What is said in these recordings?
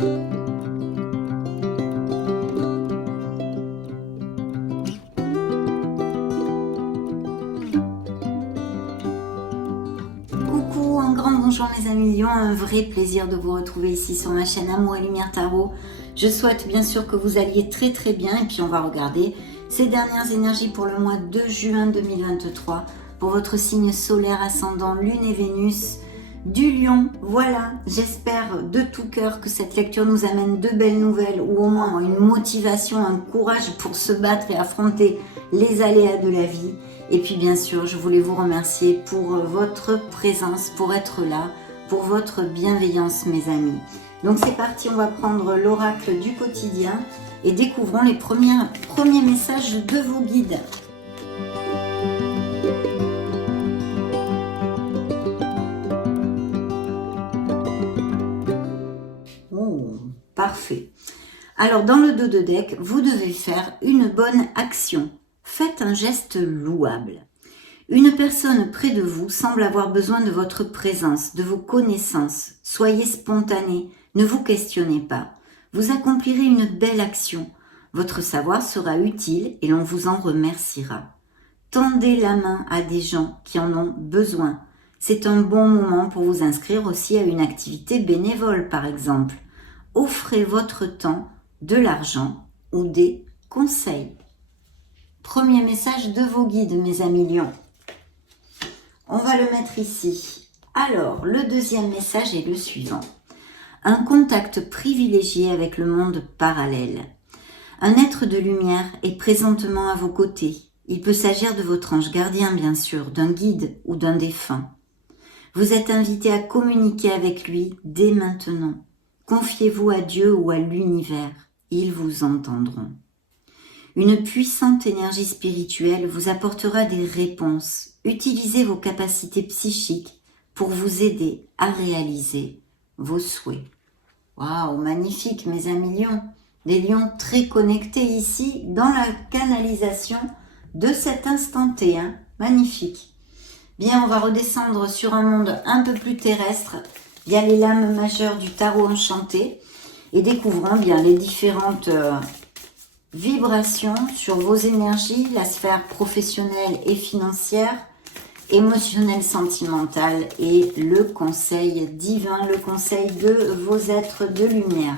Coucou, un grand bonjour mes amis Lions, un vrai plaisir de vous retrouver ici sur ma chaîne Amour et Lumière Tarot. Je souhaite bien sûr que vous alliez très très bien et puis on va regarder ces dernières énergies pour le mois de juin 2023 pour votre signe solaire ascendant Lune et Vénus du Lion. Voilà, j'espère de tout cœur que cette lecture nous amène de belles nouvelles ou au moins une motivation, un courage pour se battre et affronter les aléas de la vie. Et puis bien sûr, je voulais vous remercier pour votre présence, pour être là, pour votre bienveillance mes amis. Donc c'est parti, on va prendre l'oracle du quotidien et découvrons les premiers messages de vos guides. Oh, parfait. Alors dans le dos de deck, vous devez faire une bonne action. Faites un geste louable. Une personne près de vous semble avoir besoin de votre présence, de vos connaissances. Soyez spontané, ne vous questionnez pas. Vous accomplirez une belle action. Votre savoir sera utile et l'on vous en remerciera. Tendez la main à des gens qui en ont besoin. C'est un bon moment pour vous inscrire aussi à une activité bénévole par exemple. Offrez votre temps, de l'argent ou des conseils. Premier message de vos guides, mes amis Lions. On va le mettre ici. Alors, le deuxième message est le suivant. Un contact privilégié avec le monde parallèle. Un être de lumière est présentement à vos côtés. Il peut s'agir de votre ange gardien, bien sûr, d'un guide ou d'un défunt. Vous êtes invité à communiquer avec lui dès maintenant. Confiez-vous à Dieu ou à l'univers. Ils vous entendront. Une puissante énergie spirituelle vous apportera des réponses. Utilisez vos capacités psychiques pour vous aider à réaliser vos souhaits. Waouh, magnifique mes amis lions. Des lions très connectés ici dans la canalisation de cet instant T. Magnifique. Bien, on va redescendre sur un monde un peu plus terrestre. Il y a les lames majeures du tarot enchanté et découvrons bien les différentes vibrations sur vos énergies, la sphère professionnelle et financière, émotionnelle, sentimentale et le conseil divin, le conseil de vos êtres de lumière.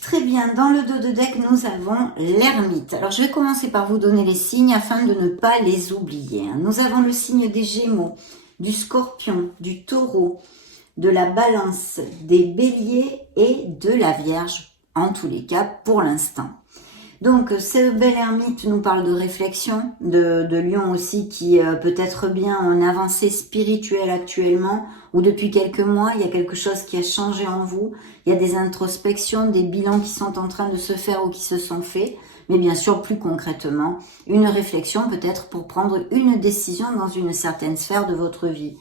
Très bien, dans le dos de deck, nous avons l'ermite. Alors, je vais commencer par vous donner les signes afin de ne pas les oublier. Nous avons le signe des Gémeaux, du Scorpion, du Taureau, de la Balance, des Béliers et de la Vierge, en tous les cas pour l'instant. Donc, ce bel ermite nous parle de réflexion, de lion aussi qui peut être bien en avancée spirituelle actuellement ou depuis quelques mois, il y a quelque chose qui a changé en vous, il y a des introspections, des bilans qui sont en train de se faire ou qui se sont faits, mais bien sûr plus concrètement, une réflexion peut-être pour prendre une décision dans une certaine sphère de votre vie.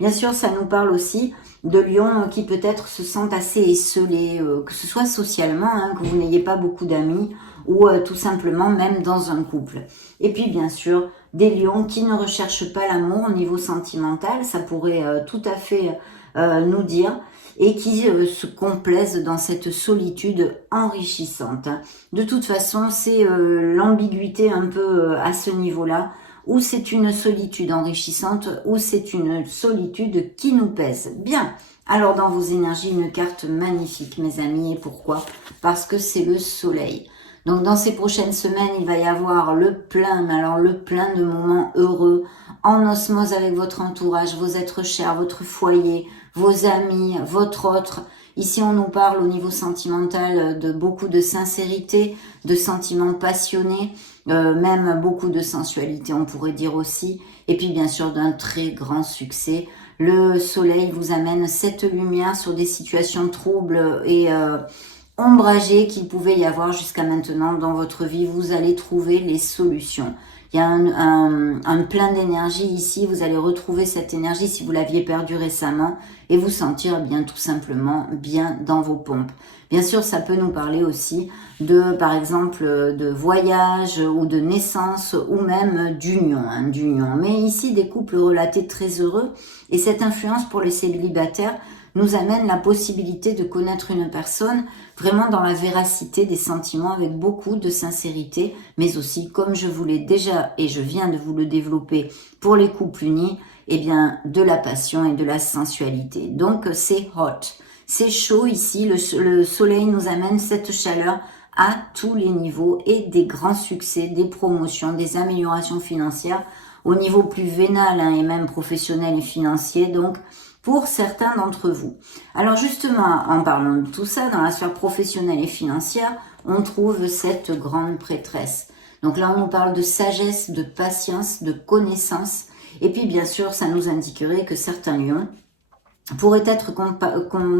Bien sûr, ça nous parle aussi de lions qui peut-être se sentent assez esselés, que ce soit socialement, que vous n'ayez pas beaucoup d'amis, ou tout simplement même dans un couple. Et puis bien sûr, des lions qui ne recherchent pas l'amour au niveau sentimental, ça pourrait tout à fait nous dire, et qui se complaisent dans cette solitude enrichissante. De toute façon, c'est l'ambiguïté un peu à ce niveau-là, ou c'est une solitude enrichissante, ou c'est une solitude qui nous pèse. Bien, alors dans vos énergies, une carte magnifique, mes amis, et pourquoi? Parce que c'est le soleil. Donc dans ces prochaines semaines, il va y avoir le plein, mais alors le plein de moments heureux, en osmose avec votre entourage, vos êtres chers, votre foyer, vos amis, votre autre. Ici, on nous parle au niveau sentimental de beaucoup de sincérité, de sentiments passionnés, même beaucoup de sensualité, on pourrait dire aussi. Et puis, bien sûr, d'un très grand succès. Le soleil vous amène cette lumière sur des situations troubles et ombragées qu'il pouvait y avoir jusqu'à maintenant dans votre vie. Vous allez trouver les solutions. Il y a un plein d'énergie ici. Vous allez retrouver cette énergie si vous l'aviez perdue récemment et vous sentir bien tout simplement bien dans vos pompes. Bien sûr, ça peut nous parler aussi de, par exemple, de voyage ou de naissance ou même d'union. Mais ici, des couples relatés très heureux et cette influence pour les célibataires nous amène la possibilité de connaître une personne vraiment dans la véracité des sentiments avec beaucoup de sincérité, mais aussi, comme je vous l'ai déjà et je viens de vous le développer pour les couples unis, eh bien, de la passion et de la sensualité. Donc, c'est hot. C'est chaud ici, le soleil nous amène cette chaleur à tous les niveaux et des grands succès, des promotions, des améliorations financières au niveau plus vénal et même professionnel et financier. Donc, pour certains d'entre vous. Alors justement, en parlant de tout ça, dans la sphère professionnelle et financière, on trouve cette grande prêtresse. Donc là, on nous parle de sagesse, de patience, de connaissance. Et puis bien sûr, ça nous indiquerait que certains lions pourraient être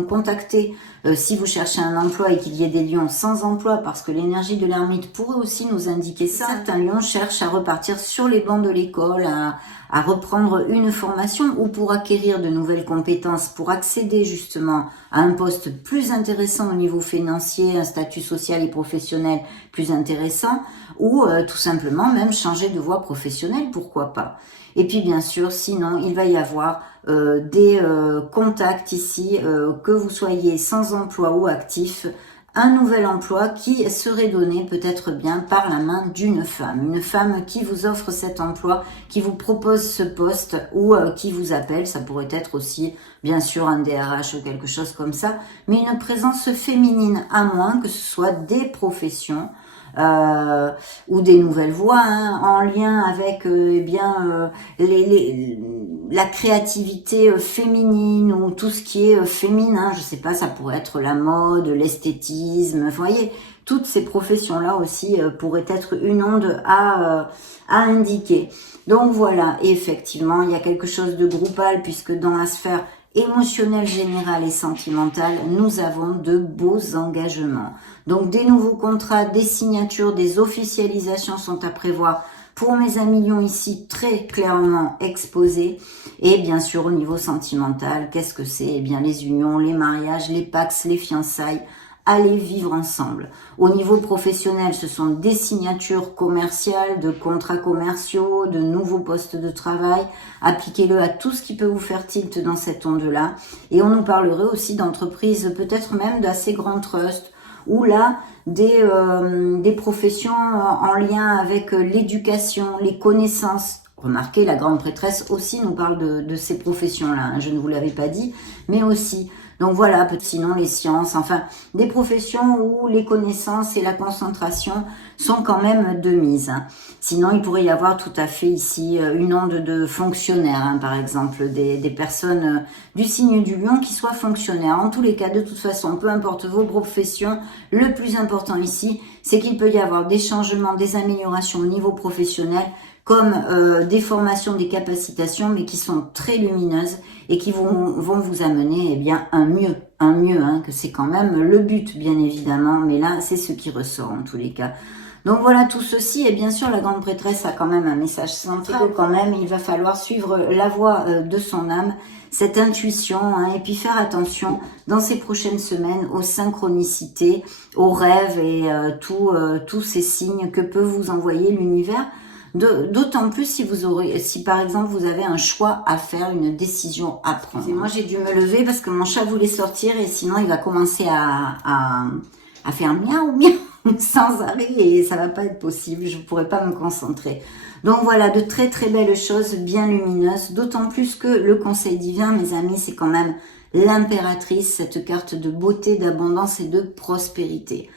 contactés si vous cherchez un emploi et qu'il y ait des lions sans emploi, parce que l'énergie de l'ermite pourrait aussi nous indiquer ça. Certains lions cherchent à repartir sur les bancs de l'école, à reprendre une formation ou pour acquérir de nouvelles compétences, pour accéder justement à un poste plus intéressant au niveau financier, un statut social et professionnel plus intéressant, ou tout simplement même changer de voie professionnelle, pourquoi pas. Et puis bien sûr, sinon, il va y avoir des contacts ici, que vous soyez sans emploi ou actif, un nouvel emploi qui serait donné peut-être bien par la main d'une femme. Une femme qui vous offre cet emploi, qui vous propose ce poste ou qui vous appelle. Ça pourrait être aussi bien sûr un DRH ou quelque chose comme ça. Mais une présence féminine, à moins que ce soit des professions ou des nouvelles voies en lien avec la créativité féminine ou tout ce qui est féminin, je sais pas, ça pourrait être la mode, l'esthétisme, vous voyez, toutes ces professions-là aussi pourraient être une onde à indiquer. Donc voilà, et effectivement, il y a quelque chose de groupal puisque dans la sphère émotionnelle générale et sentimentale, nous avons de beaux engagements. Donc des nouveaux contrats, des signatures, des officialisations sont à prévoir pour mes amis lions ici très clairement exposés. Et bien sûr au niveau sentimental, qu'est-ce que c'est? Eh bien les unions, les mariages, les pax, les fiançailles, aller vivre ensemble. Au niveau professionnel, ce sont des signatures commerciales, de contrats commerciaux, de nouveaux postes de travail. Appliquez-le à tout ce qui peut vous faire tilt dans cette onde-là. Et on nous parlerait aussi d'entreprises, peut-être même d'assez grands trusts, ou là, des professions en lien avec l'éducation, les connaissances. Remarquez, la grande prêtresse aussi nous parle de ces professions-là, je ne vous l'avais pas dit, mais aussi. Donc voilà, sinon les sciences, enfin des professions où les connaissances et la concentration sont quand même de mise. Sinon, il pourrait y avoir tout à fait ici une onde de fonctionnaires, par exemple, des personnes du signe du lion qui soient fonctionnaires. En tous les cas, de toute façon, peu importe vos professions, le plus important ici, c'est qu'il peut y avoir des changements, des améliorations au niveau professionnel, comme des formations, des capacitations, mais qui sont très lumineuses et qui vont vous amener eh bien un mieux, que c'est quand même le but bien évidemment, mais là c'est ce qui ressort en tous les cas. Donc voilà tout ceci, et bien sûr la grande prêtresse a quand même un message central, quand même il va falloir suivre la voie de son âme, cette intuition, et puis faire attention dans ces prochaines semaines aux synchronicités, aux rêves et tous ces signes que peut vous envoyer l'univers. D'autant plus si par exemple vous avez un choix à faire, une décision à prendre. Et moi j'ai dû me lever parce que mon chat voulait sortir et sinon il va commencer à faire miaou miaou sans arrêt et ça va pas être possible, je ne pourrai pas me concentrer. Donc voilà, de très très belles choses, bien lumineuses, d'autant plus que le conseil divin, mes amis, c'est quand même l'impératrice, cette carte de beauté, d'abondance et de prospérité.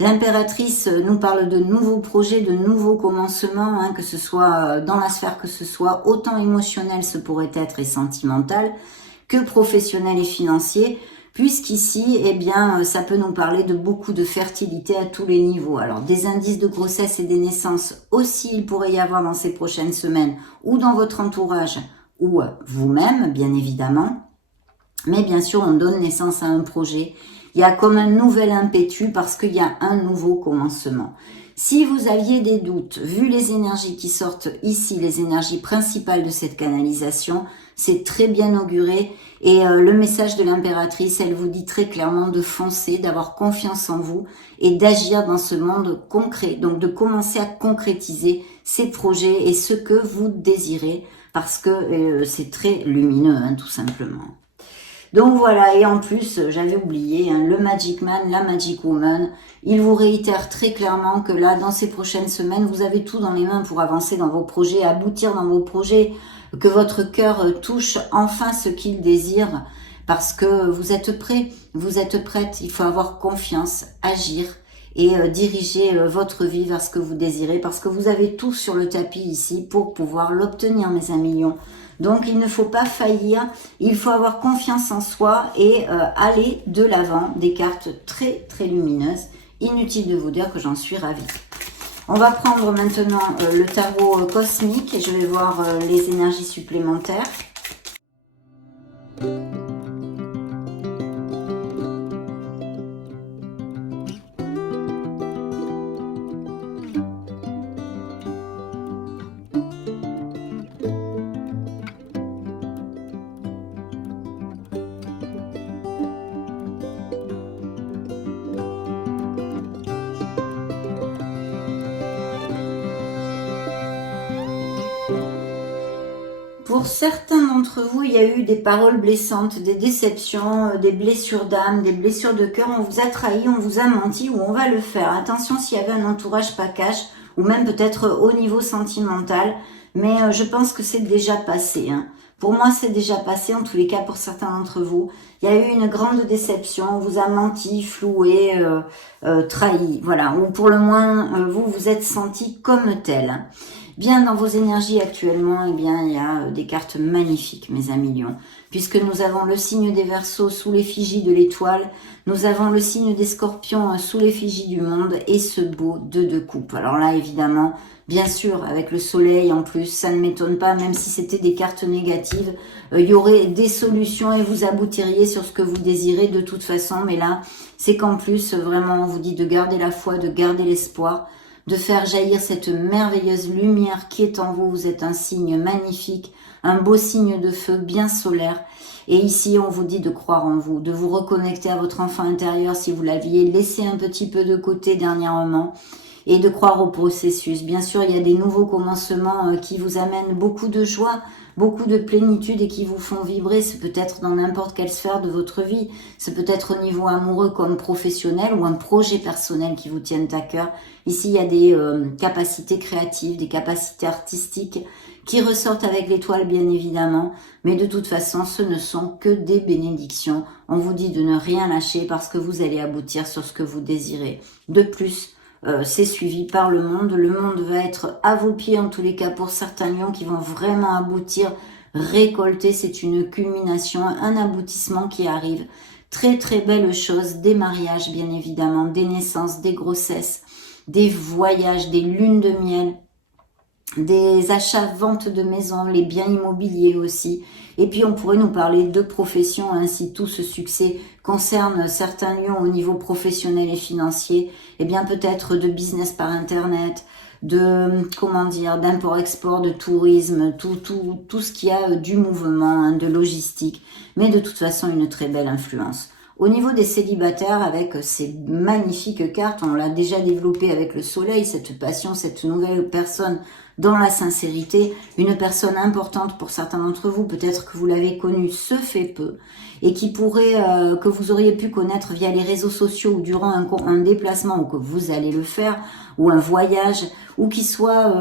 L'impératrice nous parle de nouveaux projets, de nouveaux commencements, que ce soit dans la sphère que ce soit, autant émotionnel ce pourrait être et sentimental, que professionnel et financier, puisqu'ici, eh bien, ça peut nous parler de beaucoup de fertilité à tous les niveaux. Alors, des indices de grossesse et des naissances aussi, il pourrait y avoir dans ces prochaines semaines, ou dans votre entourage, ou vous-même, bien évidemment. Mais bien sûr, on donne naissance à un projet. Il y a comme un nouvel impétu parce qu'il y a un nouveau commencement. Si vous aviez des doutes, vu les énergies qui sortent ici, les énergies principales de cette canalisation, c'est très bien auguré. Et le message de l'impératrice, elle vous dit très clairement de foncer, d'avoir confiance en vous et d'agir dans ce monde concret. Donc de commencer à concrétiser ces projets et ce que vous désirez, parce que c'est très lumineux, hein, tout simplement. Donc voilà, et en plus, j'avais oublié, hein, le Magic Man, la Magic Woman, il vous réitère très clairement que là, dans ces prochaines semaines, vous avez tout dans les mains pour avancer dans vos projets, aboutir dans vos projets, que votre cœur touche enfin ce qu'il désire, parce que vous êtes prêt, vous êtes prête, il faut avoir confiance, agir et diriger votre vie vers ce que vous désirez, parce que vous avez tout sur le tapis ici pour pouvoir l'obtenir, mes amis lions. Donc, il ne faut pas faillir, il faut avoir confiance en soi et aller de l'avant. Des cartes très, très lumineuses. Inutile de vous dire que j'en suis ravie. On va prendre maintenant le tarot cosmique et je vais voir les énergies supplémentaires. Pour certains d'entre vous, il y a eu des paroles blessantes, des déceptions, des blessures d'âme, des blessures de cœur. On vous a trahi, on vous a menti ou on va le faire. Attention s'il y avait un entourage pas cash ou même peut-être au niveau sentimental. Mais je pense que c'est déjà passé. Hein. Pour moi, c'est déjà passé, en tous les cas pour certains d'entre vous. Il y a eu une grande déception, on vous a menti, floué, trahi. Voilà, ou pour le moins, vous vous êtes senti comme tel. Bien dans vos énergies actuellement, eh bien, il y a des cartes magnifiques, mes amis lions. Puisque nous avons le signe des Verseaux sous l'effigie de l'étoile, nous avons le signe des Scorpions sous l'effigie du monde et ce beau 2 de coupe. Alors là, évidemment, bien sûr, avec le soleil en plus, ça ne m'étonne pas, même si c'était des cartes négatives, il y aurait des solutions et vous aboutiriez sur ce que vous désirez de toute façon. Mais là, c'est qu'en plus, vraiment, on vous dit de garder la foi, de garder l'espoir, de faire jaillir cette merveilleuse lumière qui est en vous. Vous êtes un signe magnifique, un beau signe de feu bien solaire. Et ici, on vous dit de croire en vous, de vous reconnecter à votre enfant intérieur si vous l'aviez laissé un petit peu de côté dernièrement et de croire au processus. Bien sûr, il y a des nouveaux commencements qui vous amènent beaucoup de joie, beaucoup de plénitude et qui vous font vibrer. C'est peut-être dans n'importe quelle sphère de votre vie. C'est peut-être au niveau amoureux comme professionnel ou un projet personnel qui vous tiennent à cœur. Ici, il y a des capacités créatives, des capacités artistiques qui ressortent avec l'étoile, bien évidemment. Mais de toute façon, ce ne sont que des bénédictions. On vous dit de ne rien lâcher parce que vous allez aboutir sur ce que vous désirez. De plus, c'est suivi par le monde. Le monde va être à vos pieds, en tous les cas, pour certains lions qui vont vraiment aboutir, récolter. C'est une culmination, un aboutissement qui arrive. Très, très belle chose. Des mariages, bien évidemment, des naissances, des grossesses, des voyages, des lunes de miel, des achats, ventes de maisons, les biens immobiliers aussi. Et puis on pourrait nous parler de profession, hein, si tout ce succès concerne certains lions au niveau professionnel et financier, et bien peut-être de business par internet, de, comment dire, d'import-export, de tourisme, tout ce qui a du mouvement, hein, de logistique, mais de toute façon une très belle influence. Au niveau des célibataires, avec ces magnifiques cartes, on l'a déjà développé avec le soleil, cette passion, cette nouvelle personne dans la sincérité, une personne importante pour certains d'entre vous, peut-être que vous l'avez connue, se fait peu, et qui pourrait, que vous auriez pu connaître via les réseaux sociaux ou durant un déplacement, ou que vous allez le faire, ou un voyage, ou qui soit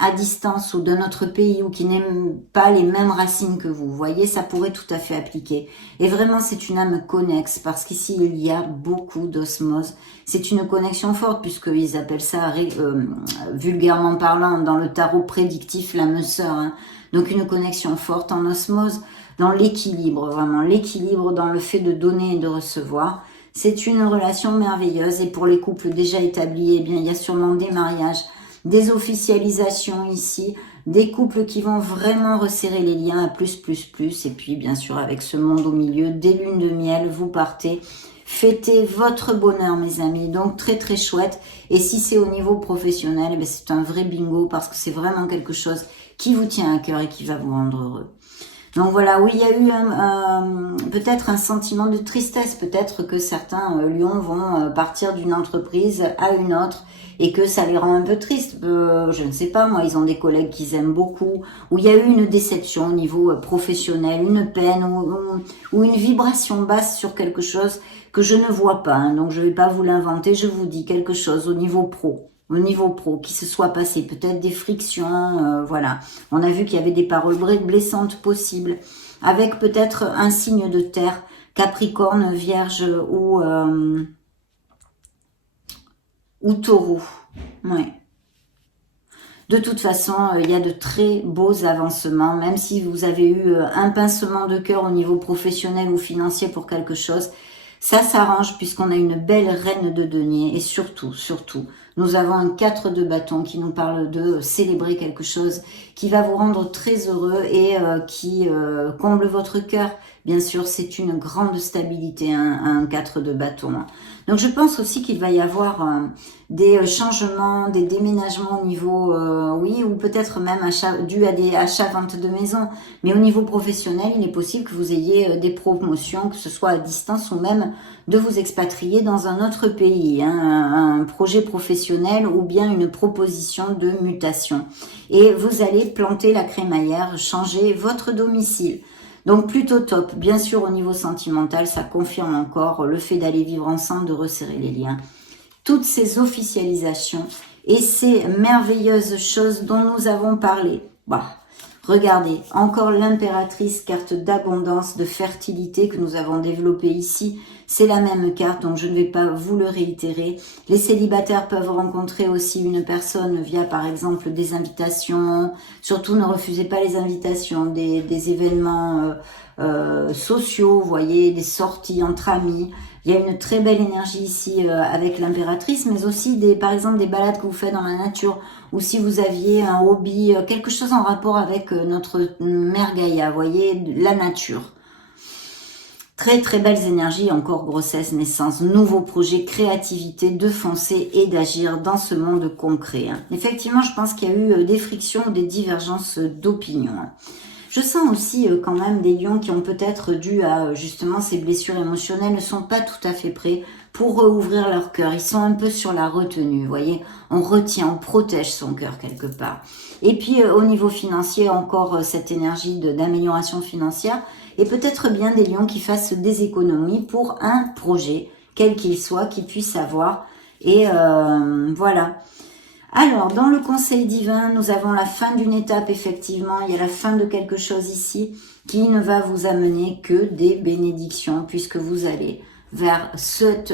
à distance ou d'un autre pays, ou qui n'aime pas les mêmes racines que vous. Vous voyez, ça pourrait tout à fait appliquer. Et vraiment, c'est une âme connexe, parce qu'ici, il y a beaucoup d'osmose. C'est une connexion forte, puisqu'ils appellent ça, vulgairement parlant, dans le tarot prédictif, l'âme sœur. Hein. Donc, une connexion forte en osmose, dans l'équilibre, vraiment. L'équilibre dans le fait de donner et de recevoir. C'est une relation merveilleuse. Et pour les couples déjà établis, eh bien, il y a sûrement des mariages, des officialisations ici, des couples qui vont vraiment resserrer les liens à plus. Et puis, bien sûr, avec ce monde au milieu, des lunes de miel, vous partez Fêtez votre bonheur, mes amis. Donc, très, très chouette. Et si c'est au niveau professionnel, eh bien, c'est un vrai bingo parce que c'est vraiment quelque chose qui vous tient à cœur et qui va vous rendre heureux. Donc voilà, oui, il y a eu peut-être un sentiment de tristesse. Peut-être que certains lions vont partir d'une entreprise à une autre et que ça les rend un peu tristes. Je ne sais pas, moi, ils ont des collègues qu'ils aiment beaucoup, où il y a eu une déception au niveau professionnel, une peine ou une vibration basse sur quelque chose que je ne vois pas. Hein. Donc je ne vais pas vous l'inventer, je vous dis quelque chose au niveau pro. Au niveau pro, qui se soit passé, peut-être des frictions, voilà. On a vu qu'il y avait des paroles blessantes possibles, avec peut-être un signe de terre, Capricorne, Vierge ou Taureau. Ouais. De toute façon, il y a de très beaux avancements, même si vous avez eu un pincement de cœur au niveau professionnel ou financier pour quelque chose, ça s'arrange puisqu'on a une belle reine de denier et surtout, nous avons un 4 de bâton qui nous parle de célébrer quelque chose qui va vous rendre très heureux et qui comble votre cœur. Bien sûr, c'est une grande stabilité, un 4 de bâton. Donc, je pense aussi qu'il va y avoir des changements, des déménagements au niveau, oui, ou peut-être même dû à des achats-ventes de maisons. Mais au niveau professionnel, il est possible que vous ayez des promotions, que ce soit à distance ou même de vous expatrier dans un autre pays, hein, un projet professionnel ou bien une proposition de mutation. Et vous allez planter la crémaillère, changer votre domicile. Donc plutôt top. Bien sûr, au niveau sentimental, ça confirme encore le fait d'aller vivre ensemble, de resserrer les liens. Toutes ces officialisations et ces merveilleuses choses dont nous avons parlé. Bah, regardez, encore l'impératrice, carte d'abondance, de fertilité que nous avons développée ici. C'est la même carte, donc je ne vais pas vous le réitérer. Les célibataires peuvent rencontrer aussi une personne via, par exemple, des invitations. Surtout, ne refusez pas les invitations, des événements sociaux, vous voyez, des sorties entre amis. Il y a une très belle énergie ici avec l'impératrice, mais aussi, par exemple, des balades que vous faites dans la nature, ou si vous aviez un hobby, quelque chose en rapport avec notre mère Gaïa, vous voyez, la nature. Très très belles énergies, encore grossesse, naissance, nouveaux projets, créativité, de foncer et d'agir dans ce monde concret. Effectivement, je pense qu'il y a eu des frictions, des divergences d'opinion. Je sens aussi quand même des lions qui ont peut-être dû à justement ces blessures émotionnelles ne sont pas tout à fait prêts pour ouvrir leur cœur. Ils sont un peu sur la retenue, vous voyez. On retient, on protège son cœur quelque part. Et puis au niveau financier, encore cette énergie d'amélioration financière. Et peut-être bien des lions qui fassent des économies pour un projet, quel qu'il soit, qu'ils puissent avoir. Et voilà. Alors, dans le conseil divin, nous avons la fin d'une étape, effectivement. Il y a la fin de quelque chose ici qui ne va vous amener que des bénédictions puisque vous allez vers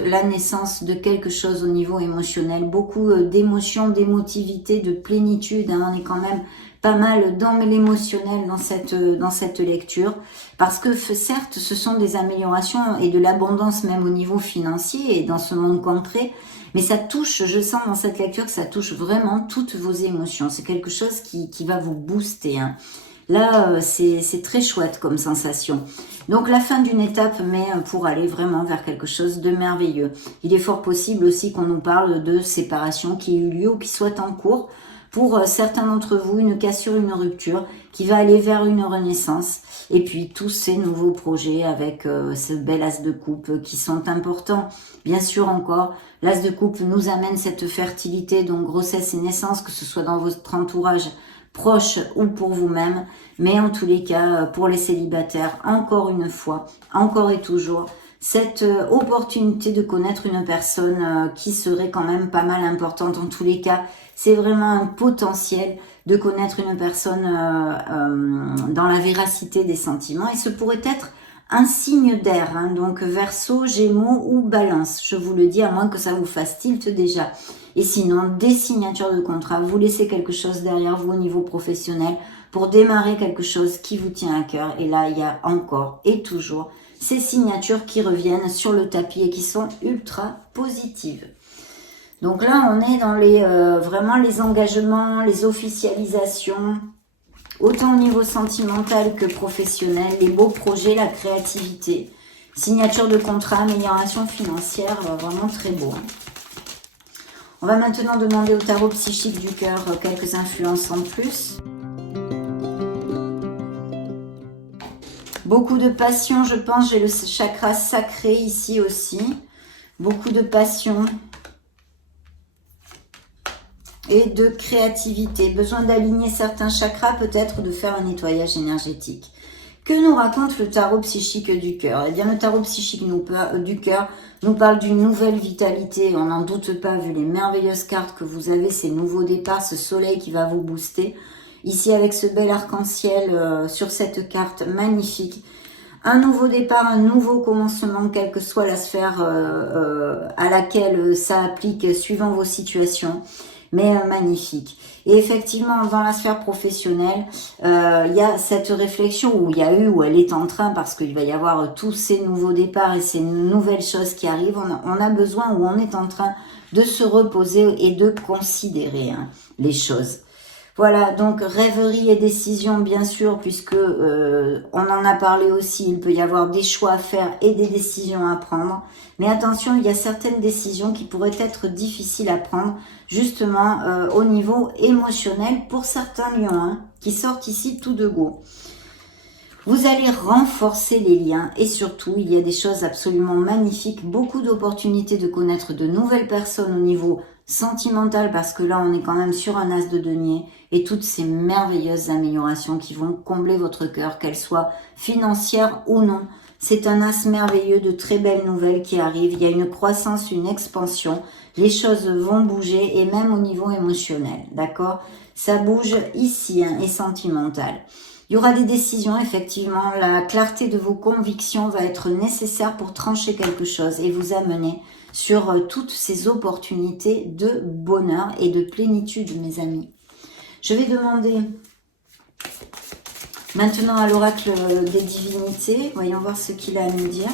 la naissance de quelque chose au niveau émotionnel. Beaucoup d'émotions, d'émotivité, de plénitude. Hein. On est quand même pas mal dans l'émotionnel dans cette lecture. Parce que certes, ce sont des améliorations et de l'abondance même au niveau financier et dans ce monde concret. Mais ça touche, je sens dans cette lecture que ça touche vraiment toutes vos émotions. C'est quelque chose qui va vous booster. Hein. Là, c'est très chouette comme sensation. Donc la fin d'une étape, mais pour aller vraiment vers quelque chose de merveilleux. Il est fort possible aussi qu'on nous parle de séparation qui ait eu lieu ou qui soit en cours. Pour certains d'entre vous, une cassure, une rupture qui va aller vers une renaissance. Et puis tous ces nouveaux projets avec ce bel as de coupe qui sont importants. Bien sûr encore, l'as de coupe nous amène cette fertilité, donc grossesse et naissance, que ce soit dans votre entourage proche ou pour vous-même. Mais en tous les cas, pour les célibataires, encore une fois, encore et toujours, cette opportunité de connaître une personne qui serait quand même pas mal importante. En tous les cas, c'est vraiment un potentiel de connaître une personne dans la véracité des sentiments. Et ce pourrait être un signe d'air, hein, donc Verseau, Gémeaux ou Balance. Je vous le dis, à moins que ça vous fasse tilt déjà. Et sinon, des signatures de contrat. Vous laissez quelque chose derrière vous au niveau professionnel pour démarrer quelque chose qui vous tient à cœur. Et là, il y a encore et toujours ces signatures qui reviennent sur le tapis et qui sont ultra positives. Donc là, on est dans vraiment les engagements, les officialisations, autant au niveau sentimental que professionnel, les beaux projets, la créativité. Signature de contrat, amélioration financière, vraiment très beau. On va maintenant demander au tarot psychique du cœur quelques influences en plus. Beaucoup de passion, je pense. J'ai le chakra sacré ici aussi. Beaucoup de passion et de créativité. Besoin d'aligner certains chakras, peut-être de faire un nettoyage énergétique. Que nous raconte le tarot psychique du cœur? Eh bien, le tarot psychique du cœur nous parle d'une nouvelle vitalité. On n'en doute pas, vu les merveilleuses cartes que vous avez, ces nouveaux départs, ce soleil qui va vous booster. Ici, avec ce bel arc-en-ciel sur cette carte magnifique. Un nouveau départ, un nouveau commencement, quelle que soit la sphère à laquelle ça applique, suivant vos situations. Mais magnifique. Et effectivement, dans la sphère professionnelle, il y a cette réflexion où il y a eu, où elle est en train, parce qu'il va y avoir tous ces nouveaux départs et ces nouvelles choses qui arrivent. On a besoin, ou on est en train de se reposer et de considérer les choses. Voilà, donc rêverie et décision, bien sûr, puisque on en a parlé aussi, il peut y avoir des choix à faire et des décisions à prendre. Mais attention, il y a certaines décisions qui pourraient être difficiles à prendre, justement au niveau émotionnel pour certains lions, qui sortent ici tout de go. Vous allez renforcer les liens et surtout, il y a des choses absolument magnifiques, beaucoup d'opportunités de connaître de nouvelles personnes au niveau sentimental, parce que là, on est quand même sur un as de denier, et toutes ces merveilleuses améliorations qui vont combler votre cœur, qu'elles soient financières ou non. C'est un as merveilleux, de très belles nouvelles qui arrivent. Il y a une croissance, une expansion. Les choses vont bouger, et même au niveau émotionnel, d'accord? Ça bouge ici et sentimental. Il y aura des décisions, effectivement. La clarté de vos convictions va être nécessaire pour trancher quelque chose et vous amener sur toutes ces opportunités de bonheur et de plénitude, mes amis. Je vais demander maintenant à l'oracle des divinités. Voyons voir ce qu'il a à nous dire.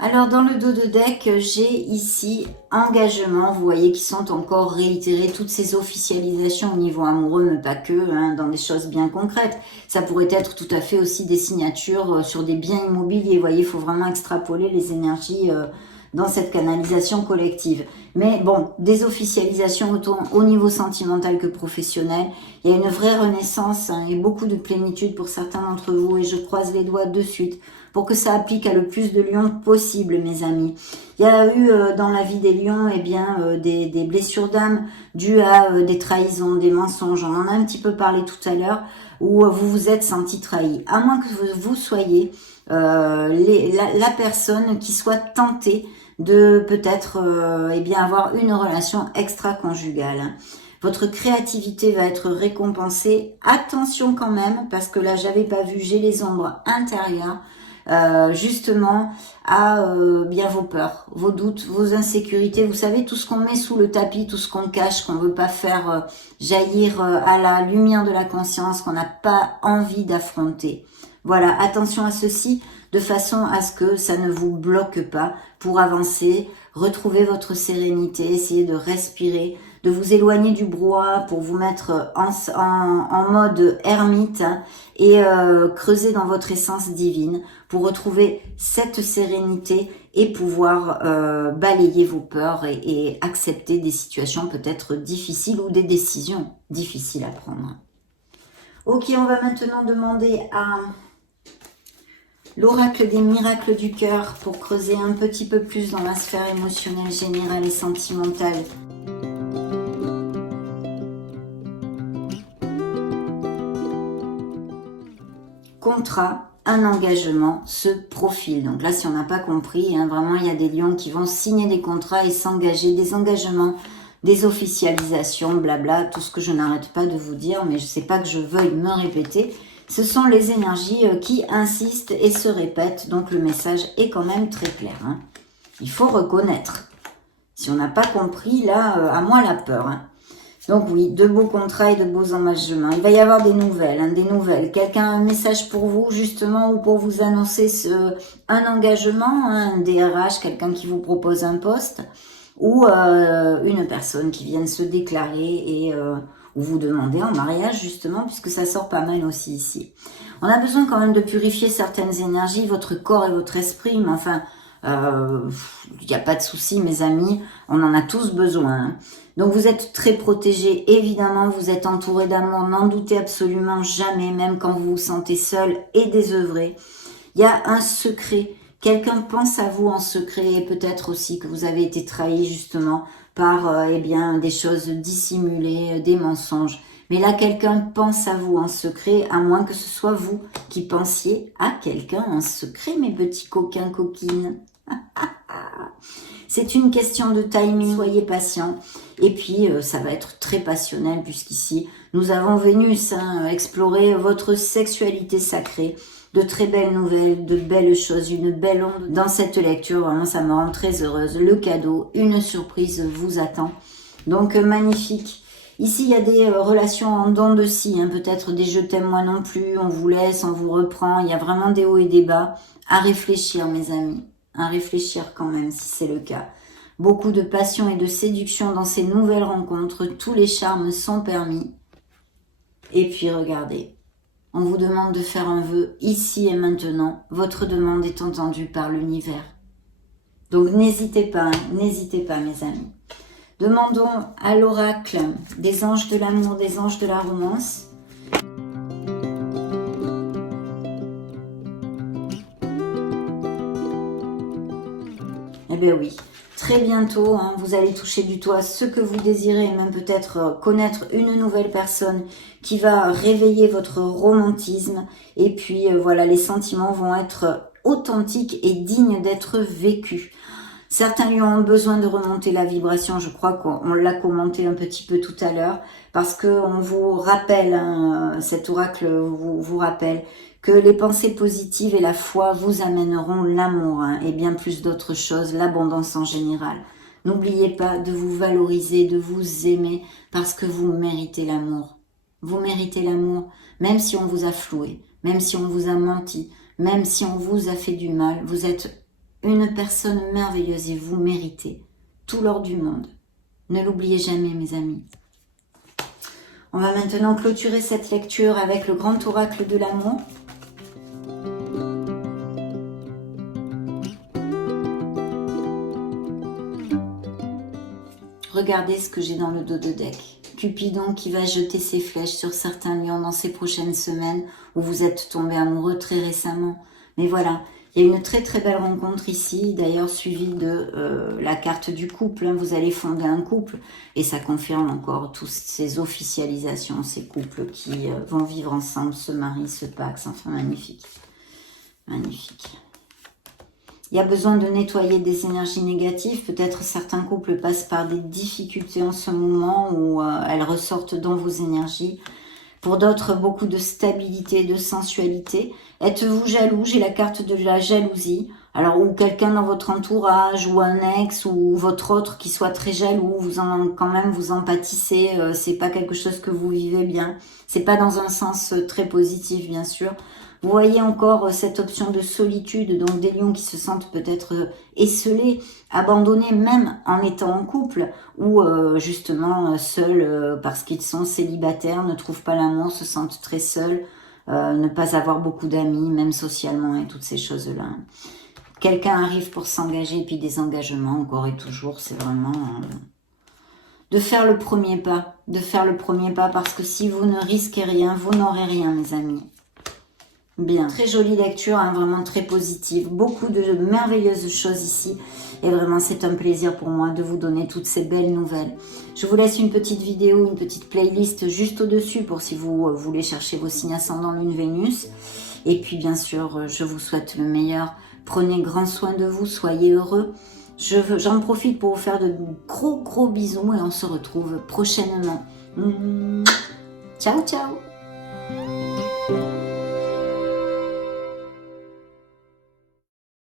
Alors, dans le dos de deck, j'ai ici engagement, vous voyez, qui sont encore réitérés, toutes ces officialisations au niveau amoureux, mais pas que, dans des choses bien concrètes. Ça pourrait être tout à fait aussi des signatures sur des biens immobiliers, vous voyez, il faut vraiment extrapoler les énergies dans cette canalisation collective. Mais bon, des officialisations autant au niveau sentimental que professionnel. Il y a une vraie renaissance et beaucoup de plénitude pour certains d'entre vous, et je croise les doigts de suite pour que ça applique à le plus de lions possible, mes amis. Il y a eu dans la vie des lions des blessures d'âme dues à des trahisons, des mensonges. On en a un petit peu parlé tout à l'heure, où vous vous êtes senti trahi. À moins que vous soyez la personne qui soit tentée de peut-être avoir une relation extra-conjugale. Votre créativité va être récompensée. Attention quand même, parce que là, j'avais pas vu, j'ai les ombres intérieures. Justement à vos peurs, vos doutes, vos insécurités. Vous savez, tout ce qu'on met sous le tapis, tout ce qu'on cache, qu'on veut pas faire jaillir à la lumière de la conscience, qu'on n'a pas envie d'affronter. Voilà, attention à ceci, de façon à ce que ça ne vous bloque pas pour avancer. Retrouvez votre sérénité, essayez de respirer, de vous éloigner du brouhaha pour vous mettre en mode ermite et creuser dans votre essence divine pour retrouver cette sérénité et pouvoir balayer vos peurs et accepter des situations peut-être difficiles ou des décisions difficiles à prendre. Ok, on va maintenant demander à l'oracle des miracles du cœur pour creuser un petit peu plus dans la sphère émotionnelle, générale et sentimentale. Contrat, un engagement se profile. Donc là, si on n'a pas compris, vraiment, il y a des lions qui vont signer des contrats et s'engager, des engagements, des officialisations, blabla, tout ce que je n'arrête pas de vous dire, mais je ne sais pas que je veuille me répéter. Ce sont les énergies qui insistent et se répètent, donc le message est quand même très clair. Il faut reconnaître. Si on n'a pas compris, là, à moi la peur. Donc oui, de beaux contrats et de beaux engagements. Il va y avoir des nouvelles, Quelqu'un a un message pour vous, justement, ou pour vous annoncer un engagement, un DRH, quelqu'un qui vous propose un poste, ou une personne qui vient de se déclarer et ou vous demander en mariage justement, puisque ça sort pas mal aussi ici. On a besoin quand même de purifier certaines énergies, votre corps et votre esprit, mais enfin, il n'y a pas de souci mes amis, on en a tous besoin. Hein. Donc vous êtes très protégés, évidemment, vous êtes entourés d'amour, n'en doutez absolument jamais, même quand vous vous sentez seul et désœuvré. Il y a un secret, quelqu'un pense à vous en secret, et peut-être aussi que vous avez été trahi justement par eh bien, des choses dissimulées, des mensonges. Mais là, quelqu'un pense à vous en secret, à moins que ce soit vous qui pensiez à quelqu'un en secret, mes petits coquins, coquines. C'est une question de timing, soyez patients. Et puis, ça va être très passionnel, puisqu'ici, nous avons Vénus, explorer votre sexualité sacrée. De très belles nouvelles, de belles choses, une belle onde. Dans cette lecture, vraiment, ça me rend très heureuse. Le cadeau, une surprise vous attend. Donc, magnifique. Ici, il y a des relations en dents de scie, peut-être des je t'aime moi non plus, on vous laisse, on vous reprend. Il y a vraiment des hauts et des bas. À réfléchir, mes amis. À réfléchir quand même, si c'est le cas. Beaucoup de passion et de séduction dans ces nouvelles rencontres. Tous les charmes sont permis. Et puis, regardez. On vous demande de faire un vœu ici et maintenant. Votre demande est entendue par l'univers. Donc n'hésitez pas, mes amis. Demandons à l'oracle des anges de l'amour, des anges de la romance. Eh bien oui, très bientôt, vous allez toucher du doigt ce que vous désirez, et même peut-être connaître une nouvelle personne qui va réveiller votre romantisme. Et puis voilà, les sentiments vont être authentiques et dignes d'être vécus. Certains lui ont besoin de remonter la vibration, je crois qu'on l'a commenté un petit peu tout à l'heure, parce qu'on vous rappelle, cet oracle vous rappelle que les pensées positives et la foi vous amèneront l'amour et bien plus d'autres choses, l'abondance en général. N'oubliez pas de vous valoriser, de vous aimer, parce que vous méritez l'amour. Vous méritez l'amour, même si on vous a floué, même si on vous a menti, même si on vous a fait du mal, vous êtes une personne merveilleuse et vous méritez tout l'or du monde. Ne l'oubliez jamais, mes amis. On va maintenant clôturer cette lecture avec le grand oracle de l'amour. Regardez ce que j'ai dans le dos de deck. Cupidon qui va jeter ses flèches sur certains lions dans ces prochaines semaines où vous êtes tombé amoureux très récemment. Mais voilà, il y a une très très belle rencontre ici, d'ailleurs suivie de la carte du couple. Vous allez fonder un couple et ça confirme encore toutes ces officialisations, ces couples qui vont vivre ensemble, se marient, se paxent, enfin magnifique. Magnifique. Il y a besoin de nettoyer des énergies négatives. Peut-être certains couples passent par des difficultés en ce moment où elles ressortent dans vos énergies. Pour d'autres, beaucoup de stabilité, de sensualité. Êtes-vous jaloux? J'ai la carte de la jalousie. Alors, ou quelqu'un dans votre entourage, ou un ex, ou votre autre qui soit très jaloux, quand même vous en pâtissez. C'est pas quelque chose que vous vivez bien. C'est pas dans un sens très positif, bien sûr. Vous voyez encore cette option de solitude, donc des lions qui se sentent peut-être esselés, abandonnés même en étant en couple, ou justement seuls parce qu'ils sont célibataires, ne trouvent pas l'amour, se sentent très seuls, ne pas avoir beaucoup d'amis, même socialement et toutes ces choses-là. Quelqu'un arrive pour s'engager, et puis des engagements encore et toujours, c'est vraiment de faire le premier pas, parce que si vous ne risquez rien, vous n'aurez rien, mes amis. Bien, très jolie lecture, vraiment très positive, beaucoup de merveilleuses choses ici et vraiment c'est un plaisir pour moi de vous donner toutes ces belles nouvelles. Je vous laisse une petite vidéo, une petite playlist juste au-dessus pour si vous voulez chercher vos signes ascendants Lune Vénus. Et puis bien sûr, je vous souhaite le meilleur, prenez grand soin de vous, soyez heureux. J'en profite pour vous faire de gros bisous et on se retrouve prochainement. Ciao ciao.